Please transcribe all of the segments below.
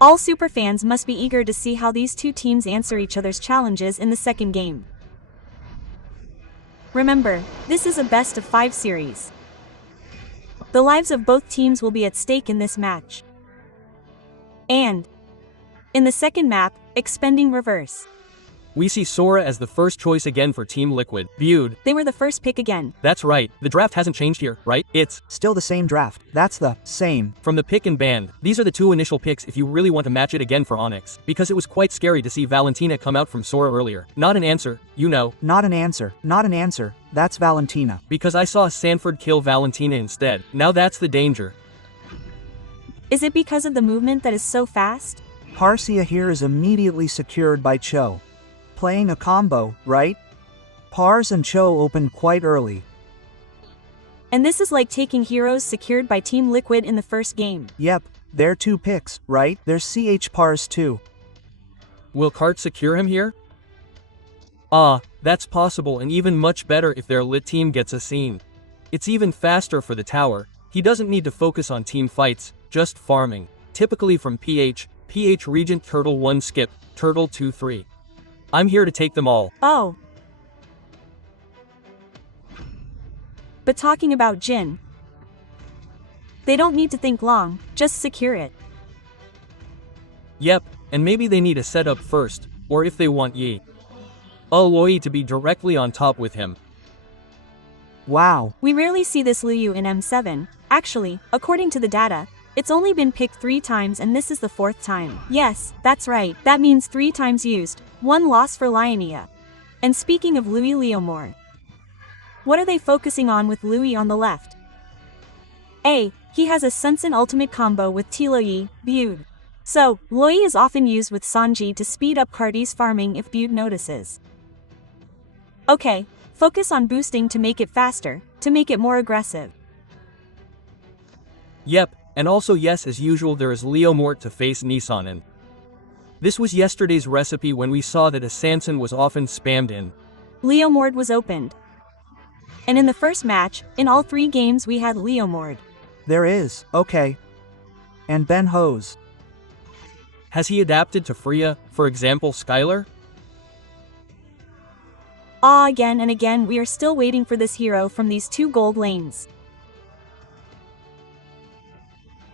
All superfans must be eager to see how these two teams answer each other's challenges in the second game. Remember, this is a best-of-5 series. The lives of both teams will be at stake in this match. And in the second map, Expending Reverse, we see Sora as the first choice again for Team Liquid. Viewed. They were the first pick again. That's right, the draft hasn't changed here, right? It's still the same draft. That's the same. From the pick and ban, these are the two initial picks if you really want to match it again for ONIC. Because it was quite scary to see Valentina come out from Sora earlier. Not an answer, you know. Not an answer, not an answer. That's Valentina. Because I saw Sanford kill Valentina instead. Now that's the danger. Is it because of the movement that is so fast? Parsia here is immediately secured by Cho. Playing a combo, right? Pars and Cho opened quite early. And this is like taking heroes secured by Team Liquid in the first game. Yep, they're two picks, right? There's CH Pars too. Will Cart secure him here? That's possible, and even much better if their lit team gets a scene. It's even faster for the tower. He doesn't need to focus on team fights, just farming. Typically from PH Regent Turtle 1 Skip, Turtle 2 3. I'm here to take them all. Oh. But talking about Jin, they don't need to think long, just secure it. Yep, and maybe they need a setup first, or if they want Yi Loi to be directly on top with him. Wow. We rarely see this Liu in M7. Actually, according to the data, it's only been picked 3 times and this is the 4th time. Yes, that's right, that means 3 times used, 1 loss for Lionia. And speaking of Louis Leomore, what are they focusing on with Louis on the left? A. He has a Sunsen ultimate combo with Tiloyi, Bude. So, Loi is often used with Sanji to speed up Cardi's farming if Bude notices. Okay, focus on boosting to make it faster, to make it more aggressive. Yep, and also yes, as usual there is Leomort to face Nissan in. This was yesterday's recipe when we saw that a Sanson was often spammed in. Leomord was opened. And in the first match, in all 3 games we had Leomord. There is, okay. And Ben Hose. Has he adapted to Freya, for example Skylar? Again and again we are still waiting for this hero from these 2 gold lanes.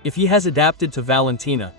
If he has adapted to Valentina,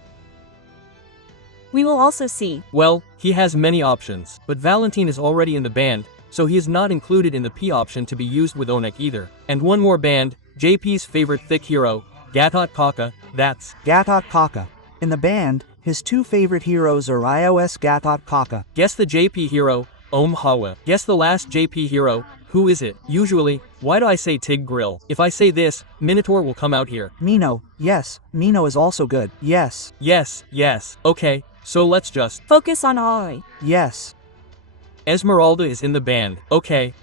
we will also see. Well, he has many options, but Valentine is already in the band, so he is not included in the P option to be used with ONIC either. And one more band, JP's favorite thick hero, Gatot Kaka, that's Gatot Kaka. In the band, his 2 favorite heroes are iOS Gatot Kaka. Guess the JP hero, Hawa. Guess the last JP hero, who is it? Usually, why do I say Tig Grill? If I say this, Minotaur will come out here. Mino, yes, Mino is also good, yes. Yes, okay, so let's just focus on Aoi. Yes. Esmeralda is in the band, okay.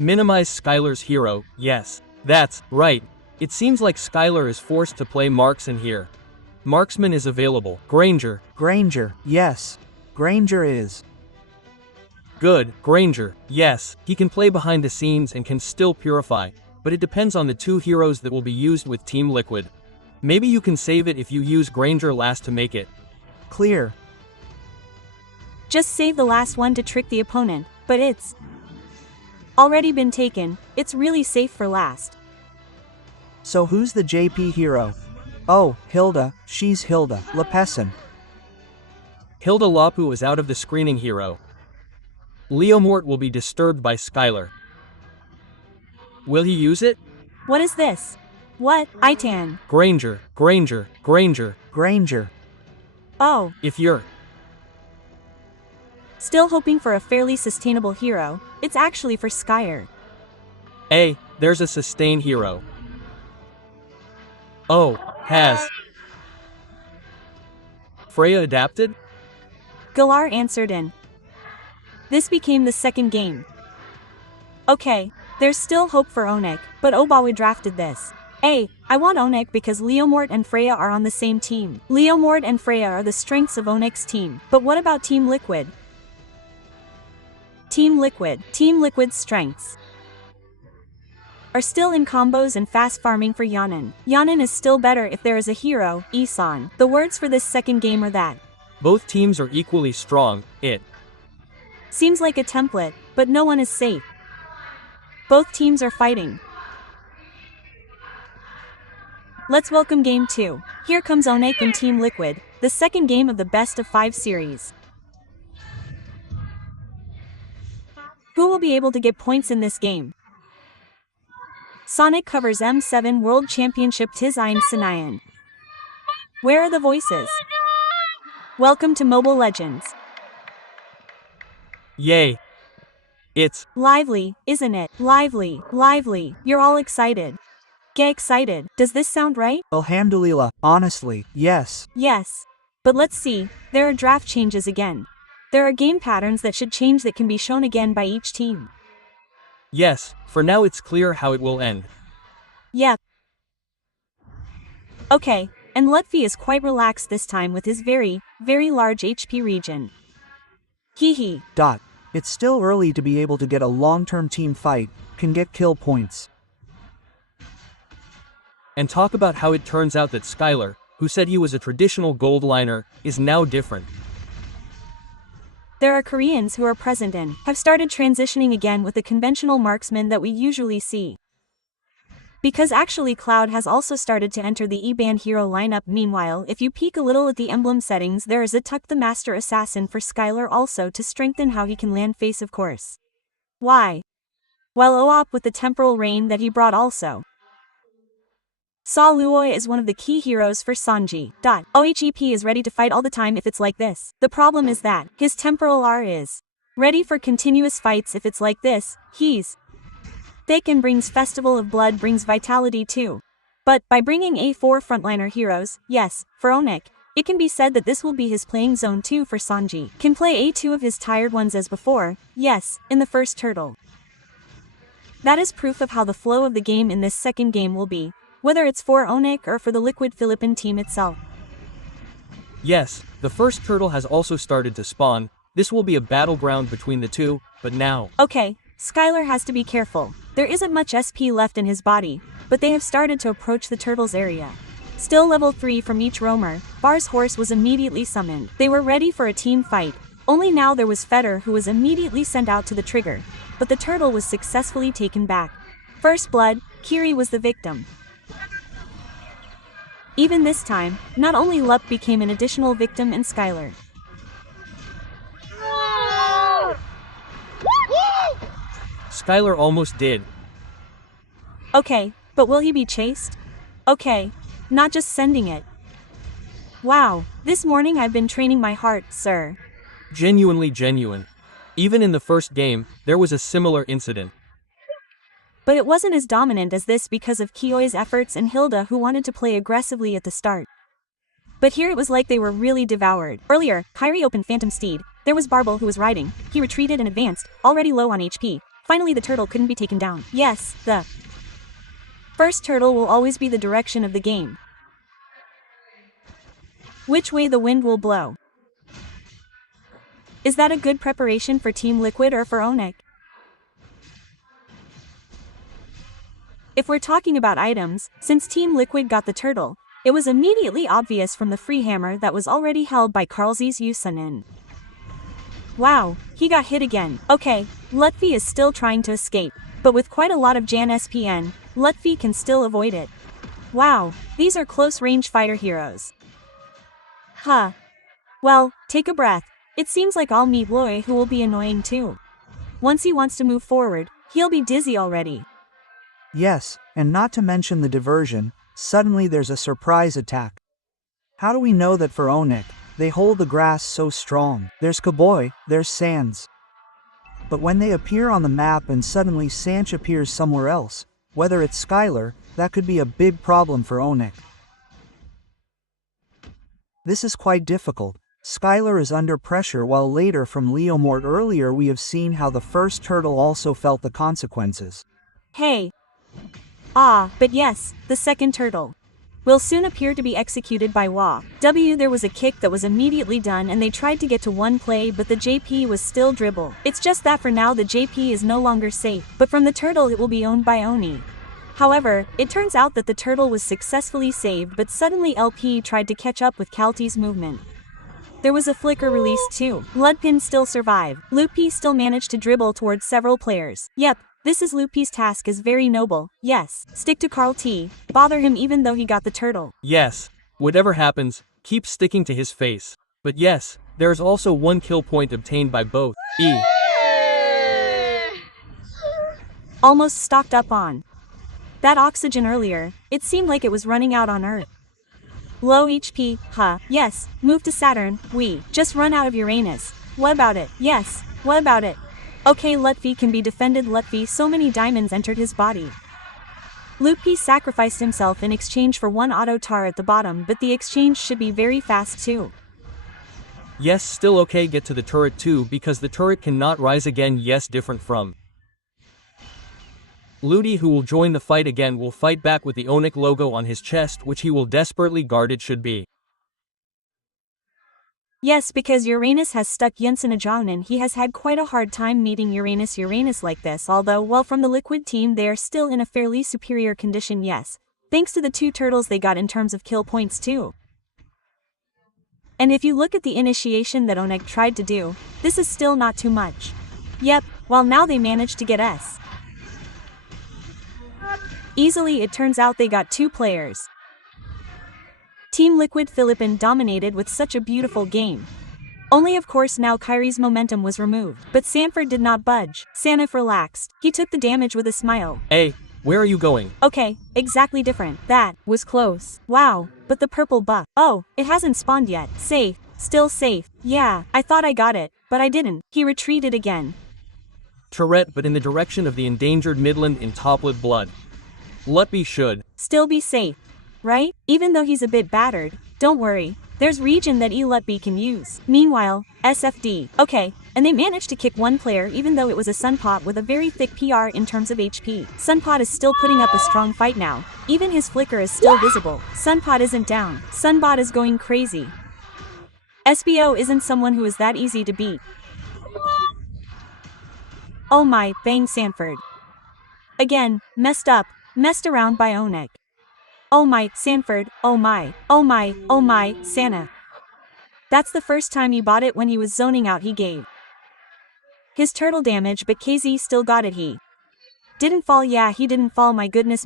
Minimize Skylar's hero, yes. That's right. It seems like Skylar is forced to play Marksman here. Marksman is available. Granger, yes. Granger is. Good, Granger, yes. He can play behind the scenes and can still purify, but it depends on the 2 heroes that will be used with Team Liquid. Maybe you can save it if you use Granger last to make it clear. Just save the last one to trick the opponent, but it's already been taken. It's really safe for last. So who's the JP hero? Oh, Hilda, she's Hilda Lepesson. Hilda Lapu is out of the screening hero. Leomort will be disturbed by Skylar. Will he use it? What is this? What? Itan. Granger. Oh. If you're still hoping for a fairly sustainable hero, it's actually for Skyer. There's a sustain hero. Oh, has Freya adapted? Galar answered in. This became the second game. Okay, there's still hope for ONIC, but Obawa drafted this. I want ONIC because Leomort and Freya are on the same team. Leomort and Freya are the strengths of ONIC's team, but what about Team Liquid? Team Liquid's strengths. are still in combos and fast farming for Yanan. Yanan is still better if there is a hero, Isan. The words for this second game are that Both teams are equally strong. It seems like a template, but no one is safe. Both teams are fighting. Let's welcome Game 2. Here comes ONIC and Team Liquid, the second game of the best of 5 series. Who will be able to get points in this game? Sonic covers M7 World Championship Tis Ein Sinayan. Where are the voices? Welcome to Mobile Legends. Yay! It's Lively, isn't it? Lively, lively. You're all excited. Get excited. Does this sound right? Alhamdulillah, honestly, yes. Yes. But let's see, there are draft changes again. There are game patterns that should change that can be shown again by each team. yes, for now it's clear how it will end. Yep. Okay, and Lutfi is quite relaxed this time with his very, very large HP region. Hee. It's still early to be able to get a long-term team fight, can get kill points. And talk about how it turns out that Skylar, who said he was a traditional gold liner, is now different. There are Koreans who are present and have started transitioning again with the conventional marksman that we usually see. Because actually Cloud has also started to enter the E-Ban hero lineup. Meanwhile, if you peek a little at the emblem settings, there is a Tuck the Master Assassin for Skylar also to strengthen how he can land face, of course. Why? While OOP with the temporal rain that he brought also. Sa Luoi is one of the key heroes for Sanji. OHEP is ready to fight all the time if it's like this. The problem is that his temporal R is ready for continuous fights if it's like this. He's thick and brings Festival of Blood, brings vitality too. But by bringing A4 frontliner heroes, yes, for ONIC, it can be said that this will be his playing zone too for Sanji. Can play A2 of his tired ones as before, yes, in the first turtle. That is proof of how the flow of the game in this second game will be, whether it's for ONIC or for the Liquid Philippine team itself. Yes, the first turtle has also started to spawn. This will be a battleground between the two, but now. Okay, Skylar has to be careful. There isn't much SP left in his body, but they have started to approach the turtle's area. Still level 3 from each roamer, Bar's horse was immediately summoned. They were ready for a team fight, only now there was Feder who was immediately sent out to the trigger, but the turtle was successfully taken back. First blood, Kiri was the victim. Even this time, not only Lup became an additional victim in Skylar. Skylar almost did. Okay, but will he be chased? Okay, not just sending it. Wow, this morning I've been training my heart, sir. Genuinely genuine. Even in the first game, there was a similar incident. But it wasn't as dominant as this because of Kyoi's efforts and Hilda who wanted to play aggressively at the start. But here it was like they were really devoured. Earlier, Kyrie opened Phantom Steed, there was Barbel who was riding, he retreated and advanced, already low on HP. Finally the turtle couldn't be taken down. Yes, the first turtle will always be the direction of the game. Which way the wind will blow. Is that a good preparation for Team Liquid or for ONIC? If we're talking about items, since Team Liquid got the turtle, it was immediately obvious from the free hammer that was already held by Carlsie's Yusunin. Wow, he got hit again. Okay, Lutfi is still trying to escape, but with quite a lot of Jan SPN, Lutfi can still avoid it. Wow, these are close-range fighter heroes. Huh. Well, take a breath. It seems like I'll meet Loi who will be annoying too. Once he wants to move forward, he'll be dizzy already. Yes, and not to mention the diversion, suddenly there's a surprise attack. How do we know that for ONIC, they hold the grass so strong? There's Kaboy, there's Sans. But when they appear on the map and suddenly Sanch appears somewhere else, whether it's Skylar, that could be a big problem for ONIC. This is quite difficult. Skylar is under pressure while later from Leomort earlier we have seen how the first turtle also felt the consequences. Hey. But yes, the second turtle will soon appear to be executed by Wa. There was a kick that was immediately done and they tried to get to one play but the JP was still dribble. It's just that for now the JP is no longer safe, but from the turtle it will be owned by Oni. However, it turns out that the turtle was successfully saved, but suddenly LP tried to catch up with Kalti's movement. There was a flicker released too. Ludpin still survived. Lupi still managed to dribble towards several players. Yep, this is Lupi's task is very noble. Yes, stick to Carl T. Bother him even though he got the turtle. Yes, whatever happens, keep sticking to his face. But yes, there is also one kill point obtained by both. Almost stocked up on that oxygen earlier, it seemed like it was running out on Earth. Low HP, huh? Yes, move to Saturn, we just run out of Uranus. What about it? Yes, what about it? Okay, Lutfi can be defended. Lutfi, so many diamonds entered his body. Lupi sacrificed himself in exchange for one auto tar at the bottom, but the exchange should be very fast too. Yes, still okay, get to the turret too, because the turret cannot rise again. Yes, different from Ludi, who will join the fight again, will fight back with the ONIC logo on his chest, which he will desperately guard. It should be. Yes, because Uranus has stuck Jensen Ajaun and he has had quite a hard time meeting Uranus like this, although, well, from the Liquid team they are still in a fairly superior condition, yes, thanks to the 2 turtles they got in terms of kill points too. And if you look at the initiation that ONIC tried to do, this is still not too much. Yep, well now they managed to get S. Easily, it turns out they got 2 players. Team Liquid Philippine dominated with such a beautiful game. Only of course now Kyrie's momentum was removed, but Sanford did not budge. Sanif relaxed. He took the damage with a smile. Hey, where are you going? Okay, exactly different. That was close. Wow, but the purple buff. Oh, it hasn't spawned yet. Safe, still safe. Yeah, I thought I got it, but I didn't. He retreated again. Turret, but in the direction of the endangered Midland in Toplet Blood. Lutby should still be safe, right? Even though he's a bit battered, don't worry. There's region that Lutby can use. Meanwhile, SFD. Okay, and they managed to kick 1 player even though it was a Sunpot with a very thick PR in terms of HP. Sunpot is still putting up a strong fight now. Even his flicker is still visible. Sunpot isn't down. Sunbot is going crazy. SBO isn't someone who is that easy to beat. Oh my, bang Sanford. Again, messed around by ONIC. Oh my, Sanford, oh my, Santa. That's the first time he bought it when he was zoning out. He gave his turtle damage, but KZ still got it. He didn't fall. Yeah, he didn't fall. My goodness.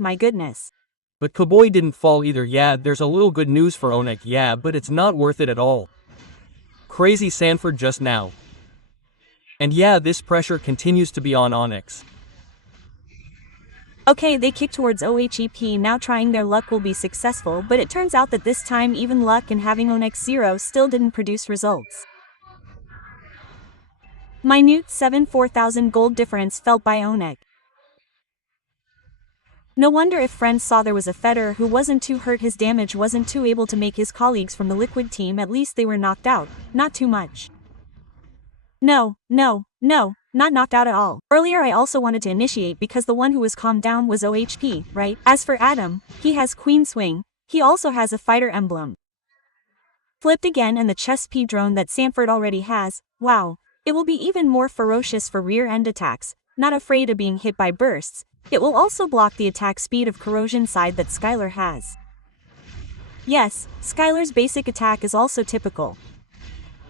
But Cowboy didn't fall either. Yeah, there's a little good news for ONIC. Yeah, but it's not worth it at all. Crazy Sanford just now. And yeah, this pressure continues to be on Onyx. Okay, they kick towards OHEP, now trying their luck will be successful, but it turns out that this time even luck and having ONIC 0 still didn't produce results. Minute 4,000 gold difference felt by ONIC. No wonder if friends saw there was a Feder who wasn't too hurt, his damage wasn't too able to make his colleagues from the Liquid team, at least they were knocked out, not too much. No, not knocked out at all. Earlier I also wanted to initiate because the one who was calmed down was OHP, right? As for Adam, he has Queen Swing, he also has a fighter emblem. Flipped again, and the chest P drone that Sanford already has, wow, it will be even more ferocious for rear end attacks, not afraid of being hit by bursts. It will also block the attack speed of corrosion side that Skylar has. Yes, Skylar's basic attack is also typical.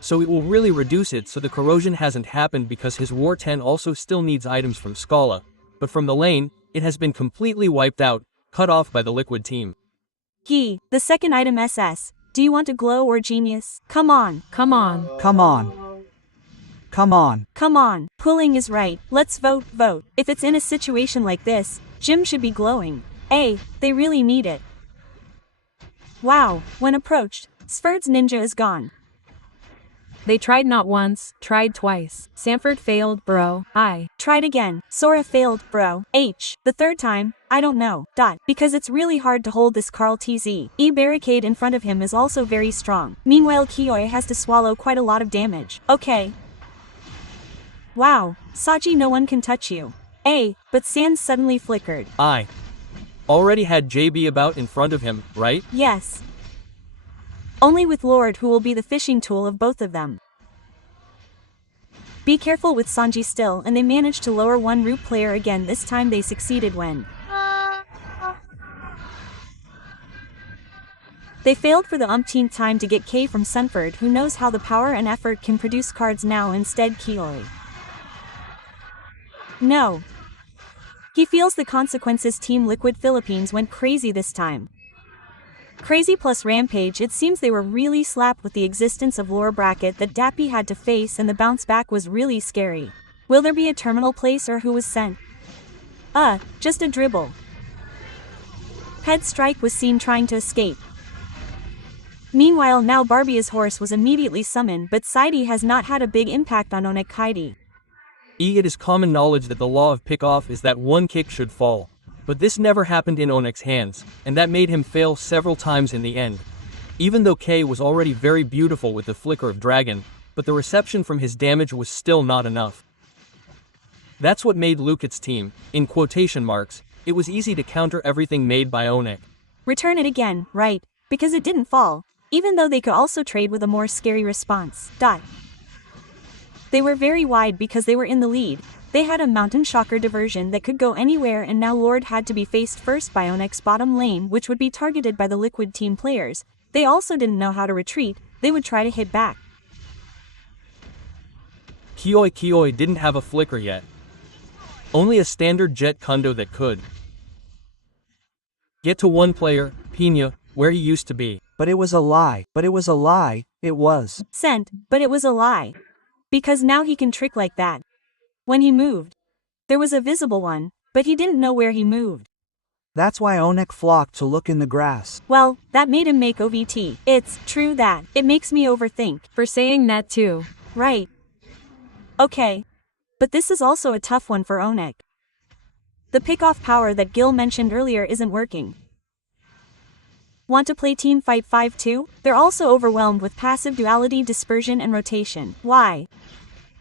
So it will really reduce it, so the corrosion hasn't happened because his War 10 also still needs items from Scala, but from the lane, it has been completely wiped out, cut off by the Liquid team. The second item SS, do you want to glow or genius? Come on. Pulling is right, let's vote. If it's in a situation like this, Jim should be glowing. They really need it. Wow, when approached, Sferd's ninja is gone. They tried not once, tried twice. Sanford failed, bro. I tried again. Sora failed, bro. The third time, I don't know. Because it's really hard to hold this Carl TZ. Barricade in front of him is also very strong. Meanwhile Kioi has to swallow quite a lot of damage. Okay. Wow, Saji, no one can touch you. But Sans suddenly flickered. I already had JB about in front of him, right? Yes. Only with Lord, who will be the fishing tool of both of them. Be careful with Sanji still, and they managed to lower one root player again. This time they succeeded when They failed for the umpteenth time to get K from Sunford, who knows how the power and effort can produce cards now. Instead Kioi. No. He feels the consequences. Team Liquid Philippines went crazy this time. Crazy plus rampage. It seems they were really slapped with the existence of lower bracket that Dappy had to face, and the bounce back was really scary. Will there be a terminal place, or who was sent? Just a dribble. Head strike was seen trying to escape. Meanwhile now Barbia's horse was immediately summoned, but Saidi has not had a big impact on ONIC Kaidi. It is common knowledge that the law of pick-off is that one kick should fall. But this never happened in ONIC's hands, and that made him fail several times in the end. Even though K was already very beautiful with the flicker of dragon, but the reception from his damage was still not enough. That's what made Lucat's team, in quotation marks, it was easy to counter everything made by ONIC. Return it again, right, because it didn't fall, even though they could also trade with a more scary response. They were very wide because they were in the lead. They had a mountain shocker diversion that could go anywhere, and now Lord had to be faced first by ONIC's bottom lane, which would be targeted by the Liquid team players. They also didn't know how to retreat. They would try to hit back. Kioi didn't have a flicker yet. Only a standard jet Kundo that could get to one player, Pina, where he used to be. But it was a lie. It was sent, but it was a lie. Because now he can trick like that. When he moved, there was a visible one, but he didn't know where he moved. That's why ONIC flocked to look in the grass. Well, that made him make OVT. It's true that it makes me overthink. For saying that too. Right. Okay. But this is also a tough one for ONIC. The pick-off power that Gil mentioned earlier isn't working. Want to play team fight 5-2? They're also overwhelmed with passive duality, dispersion, and rotation. Why?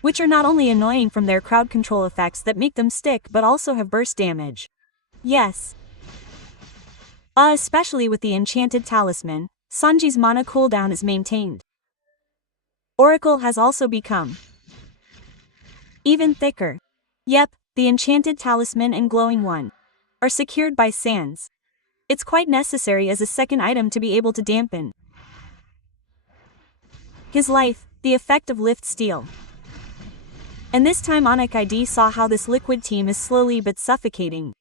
Which are not only annoying from their crowd control effects that make them stick, but also have burst damage. Yes. Especially with the enchanted talisman, Sanji's mana cooldown is maintained. Oracle has also become even thicker. Yep, the enchanted talisman and glowing one are secured by Sans. It's quite necessary as a second item to be able to dampen his life, the effect of lift steal. And this time ONIC ID saw how this Liquid team is slowly but suffocating.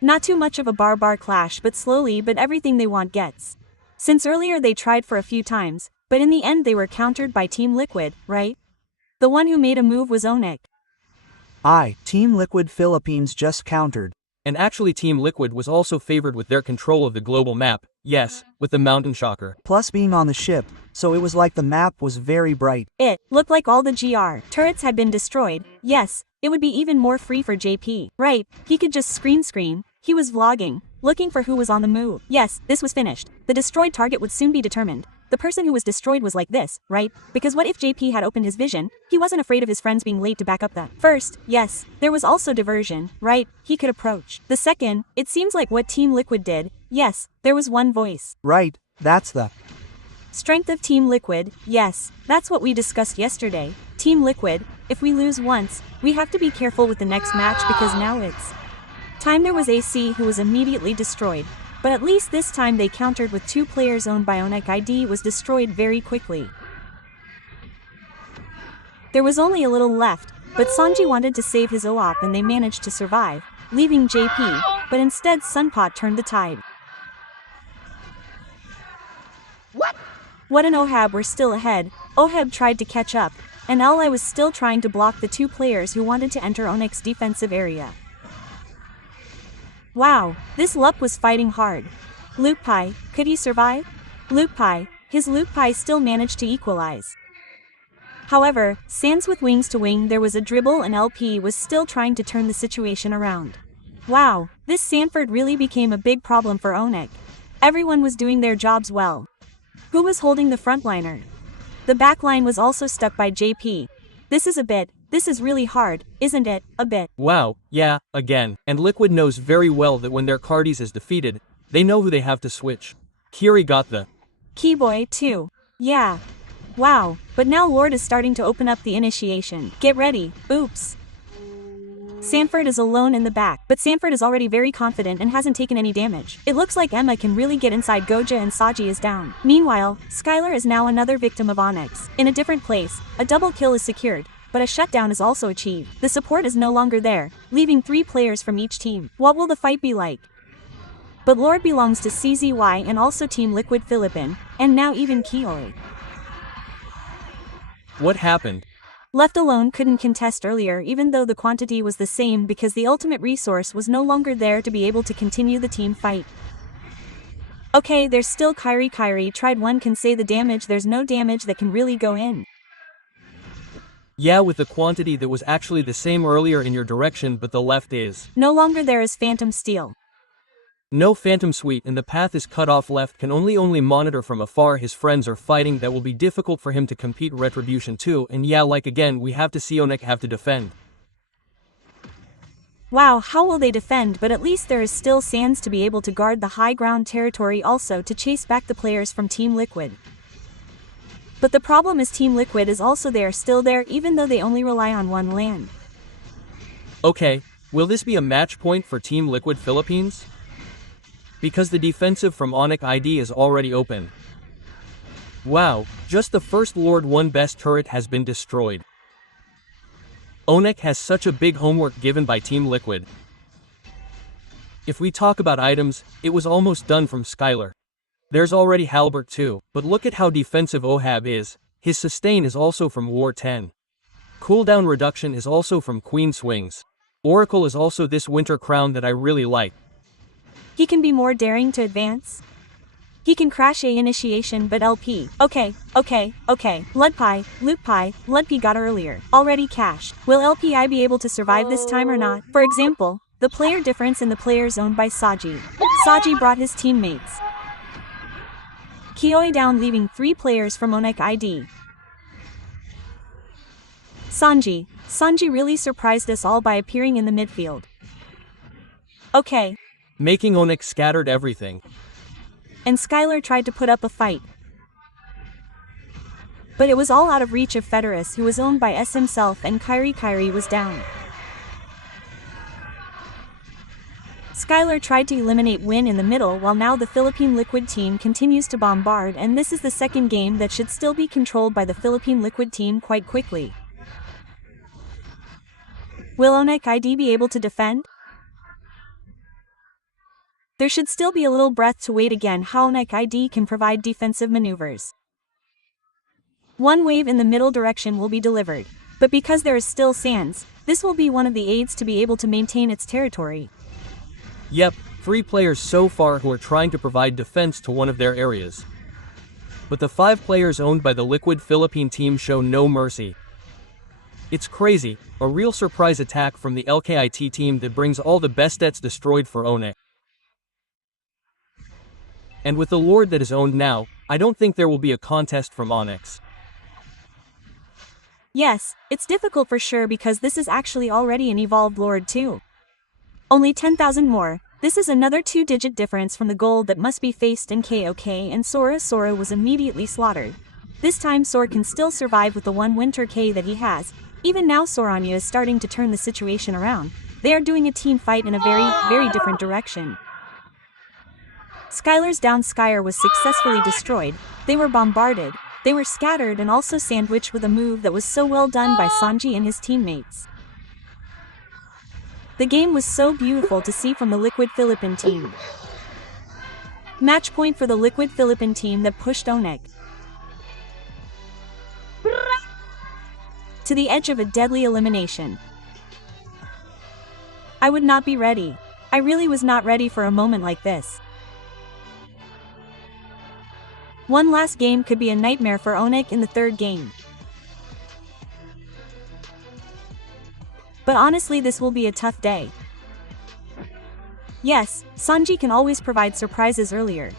Not too much of a bar clash, but slowly but everything they want gets. Since earlier they tried for a few times, but in the end they were countered by Team Liquid, right? The one who made a move was ONIC. Team Liquid Philippines just countered. And actually Team Liquid was also favored with their control of the global map, yes, with the mountain shocker. Plus being on the ship, so it was like the map was very bright. It looked like all the GR turrets had been destroyed. Yes, it would be even more free for JP. Right, he could just screen. He was vlogging, looking for who was on the move. Yes, this was finished. The destroyed target would soon be determined. The person who was destroyed was like this, right? Because what if JP had opened his vision? He wasn't afraid of his friends being late to back up the first. Yes, there was also diversion, right? He could approach. The second, it seems like what Team Liquid did. Yes, there was one voice. Right, that's the strength of Team Liquid. Yes, that's what we discussed yesterday. Team Liquid, if we lose once, we have to be careful with the next match because now it's time. There was AC who was immediately destroyed. But at least this time they countered with two players owned by ONIC. ID was destroyed very quickly. There was only a little left, but Sanji wanted to save his OOP and they managed to survive, leaving JP, but instead Sunpot turned the tide. What an Ohab were still ahead. Ohab tried to catch up, and Li was still trying to block the two players who wanted to enter ONIC's defensive area. Wow, this Lup was fighting hard. Luke Pai, could he survive? Luke Pai, his Luke Pai still managed to equalize. However, Sans with wings to wing, there was a dribble and LP was still trying to turn the situation around. Wow, this Sanford really became a big problem for ONIC. Everyone was doing their jobs well. Who was holding the frontliner? The backline was also stuck by JP. This is really hard, isn't it? A bit. Wow, yeah, again. And Liquid knows very well that when their Cardies is defeated, they know who they have to switch. Kiri got the Keyboy too. Yeah. Wow, but now Lord is starting to open up the initiation. Get ready. Oops. Sanford is alone in the back, but Sanford is already very confident and hasn't taken any damage. It looks like Emma can really get inside Goja and Saji is down. Meanwhile, Skylar is now another victim of ONIC. In a different place, a double kill is secured, but a shutdown is also achieved. The support is no longer there, leaving 3 players from each team. What will the fight be like? But Lord belongs to CZY and also Team Liquid Philippine, and now even Kioi. What happened? Left alone couldn't contest earlier even though the quantity was the same because the ultimate resource was no longer there to be able to continue the team fight. Okay, there's still Kyrie tried. One can say the damage, there's no damage that can really go in. Yeah, with the quantity that was actually the same earlier in your direction, but the left is no longer there is Phantom Steel. No Phantom Suite and the path is cut off. Left can only monitor from afar. His friends are fighting. That will be difficult for him to compete Retribution too, and yeah, like again we have to see ONIC have to defend. Wow, how will they defend? But at least there is still Sands to be able to guard the high ground territory, also to chase back the players from Team Liquid. But the problem is Team Liquid is also there, still there, even though they only rely on one land. Okay, will this be a match point for Team Liquid Philippines? Because the defensive from ONIC ID is already open. Wow, just the first Lord 1 best turret has been destroyed. ONIC has such a big homework given by Team Liquid. If we talk about items, it was almost done from Skylar. There's already Halbert too, but look at how defensive Ohab is. His sustain is also from War 10. Cooldown reduction is also from Queen Swings. Oracle is also this winter crown that I really like. He can be more daring to advance. He can crash a initiation, but LP. Okay. Ludpi got earlier. Already cashed. Will LPI be able to survive this time or not? For example, the player difference in the players owned by Saji. Saji brought his teammates. Kioi down, leaving 3 players from ONIC ID. Sanji really surprised us all by appearing in the midfield. Okay. Making ONIC scattered everything. And Skylar tried to put up a fight. But it was all out of reach of Federus, who was owned by S himself, and Kyrie was down. Skylar tried to eliminate Win in the middle, while now the Philippine Liquid team continues to bombard, and this is the second game that should still be controlled by the Philippine Liquid team quite quickly. Will ONIC ID be able to defend? There should still be a little breath to wait again how ONIC ID can provide defensive maneuvers. One wave in the middle direction will be delivered, but because there is still Sands, this will be one of the aids to be able to maintain its territory. Yep, 3 players so far who are trying to provide defense to one of their areas. But the 5 players owned by the Liquid Philippine team show no mercy. It's crazy, a real surprise attack from the LKIT team that brings all the best stats destroyed for ONIC. And with the Lord that is owned now, I don't think there will be a contest from ONIC. Yes, it's difficult for sure because this is actually already an evolved Lord too. Only 10,000 more, this is another 2-digit difference from the gold that must be faced in KOK, and Sora was immediately slaughtered. This time Sora can still survive with the 1 winter K that he has. Even now Soranya is starting to turn the situation around. They are doing a team fight in a very different direction. Skylar's down Skyer was successfully destroyed, they were bombarded, they were scattered and also sandwiched with a move that was so well done by Sanji and his teammates. The game was so beautiful to see from the Liquid Philippine team. Match point for the Liquid Philippine team that pushed ONIC to the edge of a deadly elimination. I would not be ready. I really was not ready for a moment like this. One last game could be a nightmare for ONIC in the 3rd game. But honestly, this will be a tough day. Yes, Sanji can always provide surprises earlier.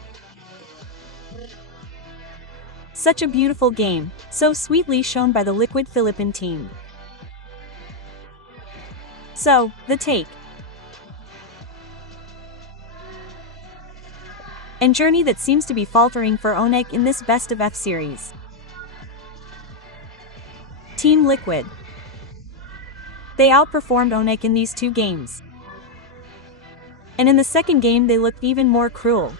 Such a beautiful game, so sweetly shown by the Liquid Philippine team. So, the take. And journey that seems to be faltering for ONIC in this best of F series. Team Liquid. They outperformed ONIC in these two games. And in the second game they looked even more cruel.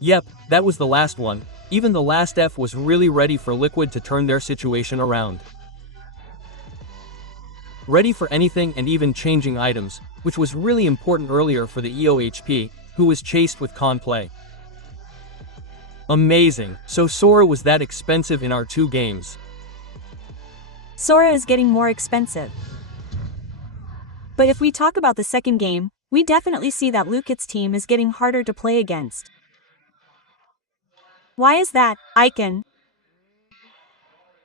Yep, that was the last one. Even the last F was really ready for Liquid to turn their situation around. Ready for anything and even changing items, which was really important earlier for the EOHP, who was chased with con play. Amazing, so Sora was that expensive in our two games. Sora is getting more expensive. But if we talk about the second game, we definitely see that Lucat's team is getting harder to play against. Why is that, Icon?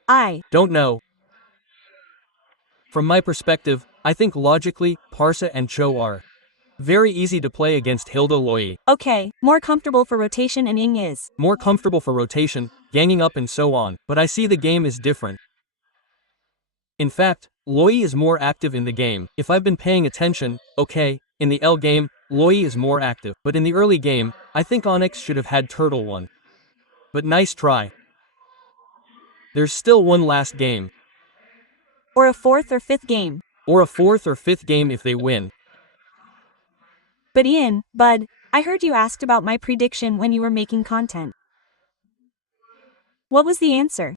I don't know. From my perspective, I think logically, Parsa and Cho are very easy to play against Hilda Loi. Okay, more comfortable for rotation and Ying is more comfortable for rotation, ganging up and so on, but I see the game is different. In fact, Loi is more active in the game. If I've been paying attention, okay, in the L game, Loi is more active, but in the early game, I think ONIC should have had Turtle 1. But nice try. There's still one last game. Or a fourth or fifth game. Or a fourth or fifth game if they win. But Ian, Bud, I heard you asked about my prediction when you were making content. What was the answer?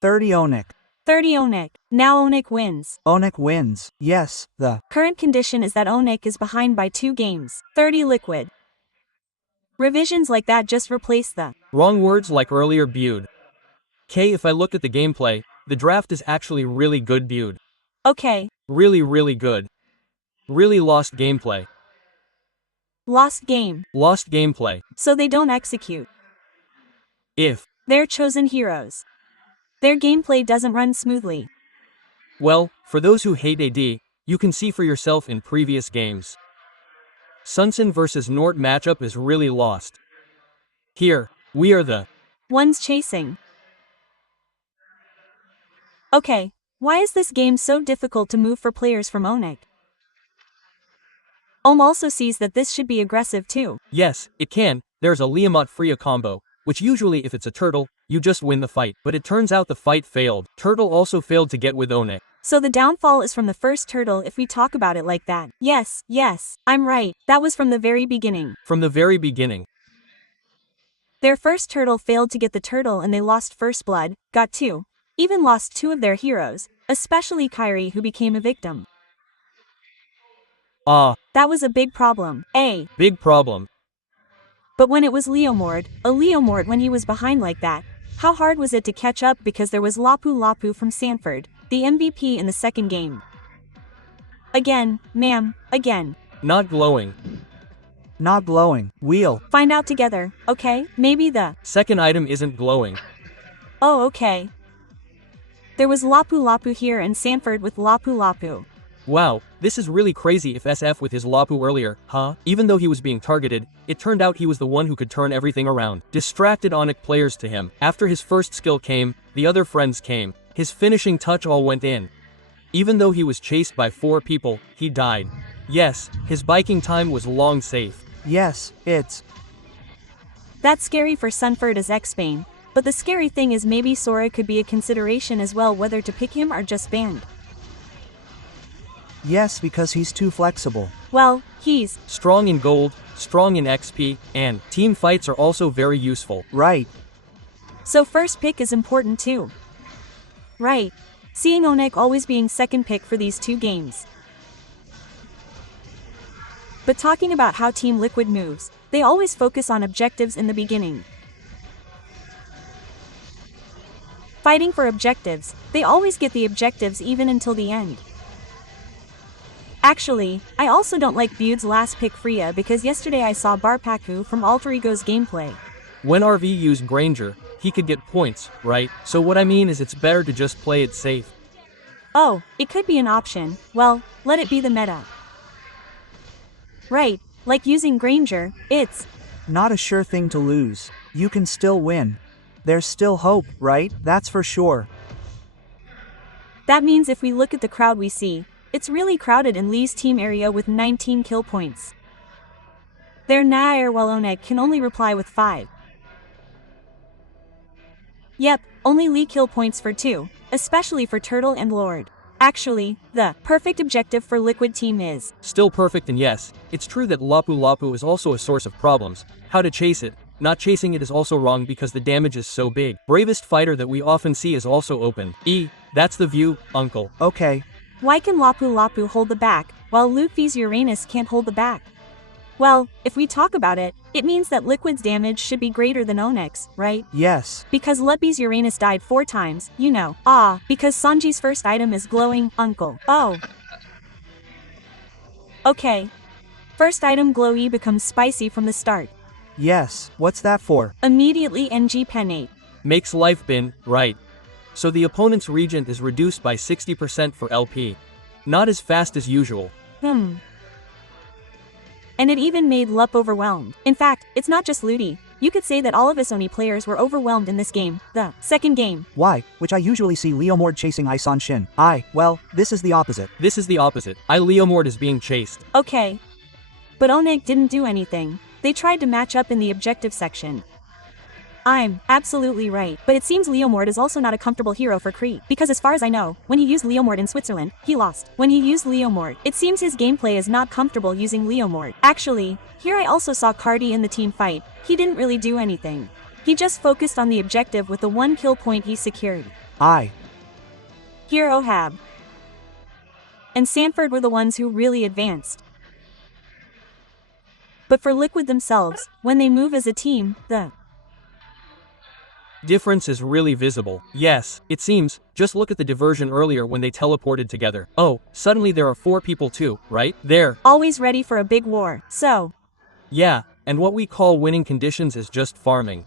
30 ONIC. 30 ONIC. Now ONIC wins. ONIC wins. Yes, the current condition is that ONIC is behind by 2 games. 30 Liquid. Revisions like that just replace the wrong words like earlier Bude. If I look at the gameplay, the draft is actually really good Bude. Okay. Really good. Really lost gameplay. Lost game. Lost gameplay. So they don't execute. If they're chosen heroes. Their gameplay doesn't run smoothly. Well, for those who hate AD, you can see for yourself in previous games. Sunson vs Nort matchup is really lost. Here, we are the ones chasing. Okay, why is this game so difficult to move for players from ONIC? Also sees that this should be aggressive too. Yes, it can. There's a Liamat Freya combo, which usually if it's a turtle, you just win the fight. But it turns out the fight failed. Turtle also failed to get with ONIC. So the downfall is from the first turtle if we talk about it like that. Yes, I'm right. That was from the very beginning. From the very beginning. Their first turtle failed to get the turtle and they lost first blood, got 2. Even lost 2 of their heroes, especially Kyrie who became a victim. That was a big problem. Big problem. But when it was Leomord, a Leomord when he was behind like that, how hard was it to catch up because there was Lapu Lapu from Sanford, the MVP in the second game. Again, ma'am, again. Not glowing. Not glowing. Wheel. Find out together, okay? Maybe the second item isn't glowing. Oh, okay. There was Lapu Lapu here and Sanford with Lapu Lapu. Wow, this is really crazy if SF with his Lapu earlier, huh? Even though he was being targeted, it turned out he was the one who could turn everything around. Distracted ONIC players to him. After his first skill came, the other friends came. His finishing touch all went in. Even though he was chased by 4 people, he died. Yes, his biking time was long safe. Yes, it's that's scary for Sanford as X-Bane, but the scary thing is maybe Sora could be a consideration as well whether to pick him or just banned. Yes, because he's too flexible. Well, he's strong in gold, strong in XP, and team fights are also very useful. Right. So first pick is important too. Right. Seeing ONIC always being second pick for these 2 games. But talking about how Team Liquid moves, they always focus on objectives in the beginning. Fighting for objectives, they always get the objectives even until the end. Actually, I also don't like Bude's last pick Freya because yesterday I saw Barpaku from Alter Ego's gameplay. When RV used Granger, he could get points, right? So what I mean is it's better to just play it safe. Oh, it could be an option. Well, let it be the meta. Right, like using Granger, it's not a sure thing to lose. You can still win. There's still hope, right? That's for sure. That means if we look at the crowd we see, it's really crowded in Lee's team area with 19 kill points. Their Nair while ONIC can only reply with 5. Yep, only Lee kill points for 2, especially for Turtle and Lord. Actually, the perfect objective for Liquid Team is Still perfect, and yes, it's true that Lapu Lapu is also a source of problems. How to chase it? Not chasing it is also wrong because the damage is so big. Bravest fighter that we often see is also open. That's the view, uncle. Okay. why can Lapu Lapu hold the back, while Luffy's Uranus can't hold the back? Well, if we talk about it, it means that Liquid's damage should be greater than ONIC's, right? Yes. Because Luffy's Uranus died 4 times, you know. Because Sanji's first item is glowing, uncle. Oh. Okay. First item glowy becomes spicy from the start. Yes, what's that for? Immediately NG penate. Makes life bin, right. So the opponent's regent is reduced by 60% for LP. Not as fast as usual. And it even made Lup overwhelmed. In fact, it's not just Ludi. You could say that all of us Oni players were overwhelmed in this game, the second game. Why? Which I usually see Leomord chasing Isan Shin. Well, this is the opposite. This is the opposite. Leomord is being chased. Okay. But ONIC didn't do anything. They tried to match up in the objective section. I'm absolutely right. But it seems Leomord is also not a comfortable hero for Crete. Because as far as I know, when he used Leomord in Switzerland, he lost. When he used Leomord, it seems his gameplay is not comfortable using Leomord. Actually, here I also saw Cardi in the team fight. He didn't really do anything. He just focused on the objective with the 1 kill point he secured. Here Ohab and Sanford were the ones who really advanced. But for Liquid themselves, when they move as a team, the difference is really visible. Yes, it seems. Just look at the diversion earlier when they teleported together. Oh, suddenly there are 4 people too, right? There. Always ready for a big war. So. Yeah, and what we call winning conditions is just farming.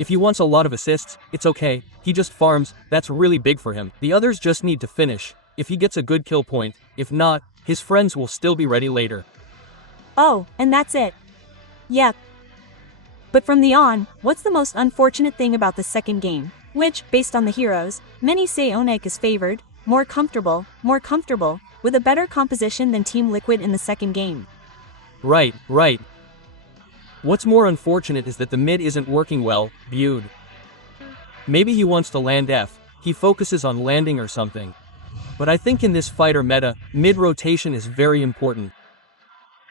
If he wants a lot of assists, it's okay. He just farms. That's really big for him. The others just need to finish. If he gets a good kill point, if not, his friends will still be ready later. Oh, and that's it. Yep. But from the on, what's the most unfortunate thing about the second game? Which, based on the heroes, many say ONIC is favored, more comfortable, with a better composition than Team Liquid in the second game. Right. What's more unfortunate is that the mid isn't working well, viewed. Maybe he wants to land F, he focuses on landing or something. But I think in this fighter meta, mid rotation is very important.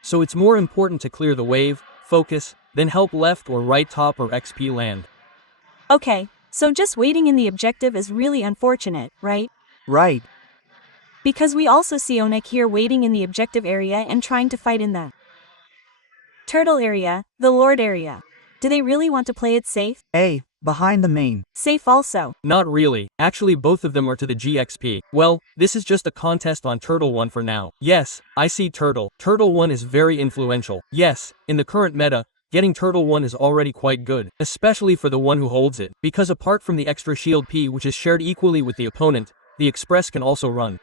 So it's more important to clear the wave, focus, then help left or right top or XP land. Okay, so just waiting in the objective is really unfortunate, right? Right. Because we also see ONIC here waiting in the objective area and trying to fight in the Turtle area, the Lord area. Do they really want to play it safe? Behind the main. Safe also. Not really. Actually, both of them are to the GXP. Well, this is just a contest on Turtle 1 for now. Yes, I see Turtle. Turtle 1 is very influential. Yes, in the current meta, getting Turtle 1 is already quite good, especially for the one who holds it, because apart from the extra shield P which is shared equally with the opponent, the Express can also run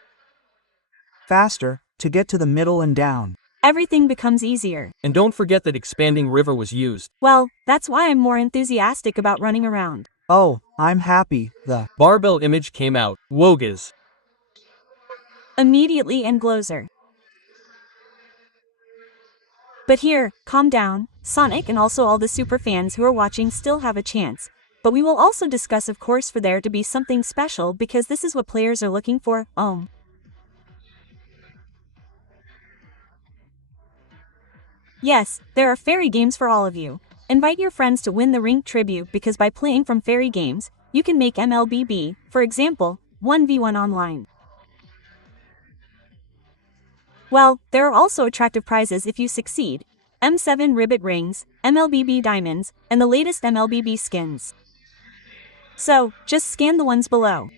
faster, to get to the middle and down. Everything becomes easier. And don't forget that expanding river was used. Well, that's why I'm more enthusiastic about running around. Oh, I'm happy, the barbell image came out. Wogas. Immediately and Glozer. But here, calm down, Sonic and also all the super fans who are watching still have a chance. But we will also discuss of course for there to be something special because this is what players are looking for. Yes, there are fairy games for all of you. Invite your friends to win the Ring Tribute because by playing from fairy games, you can make MLBB, for example, 1v1 online. Well, there are also attractive prizes if you succeed. M7 Ribbit Rings, MLBB Diamonds, and the latest MLBB skins. So, just scan the ones below.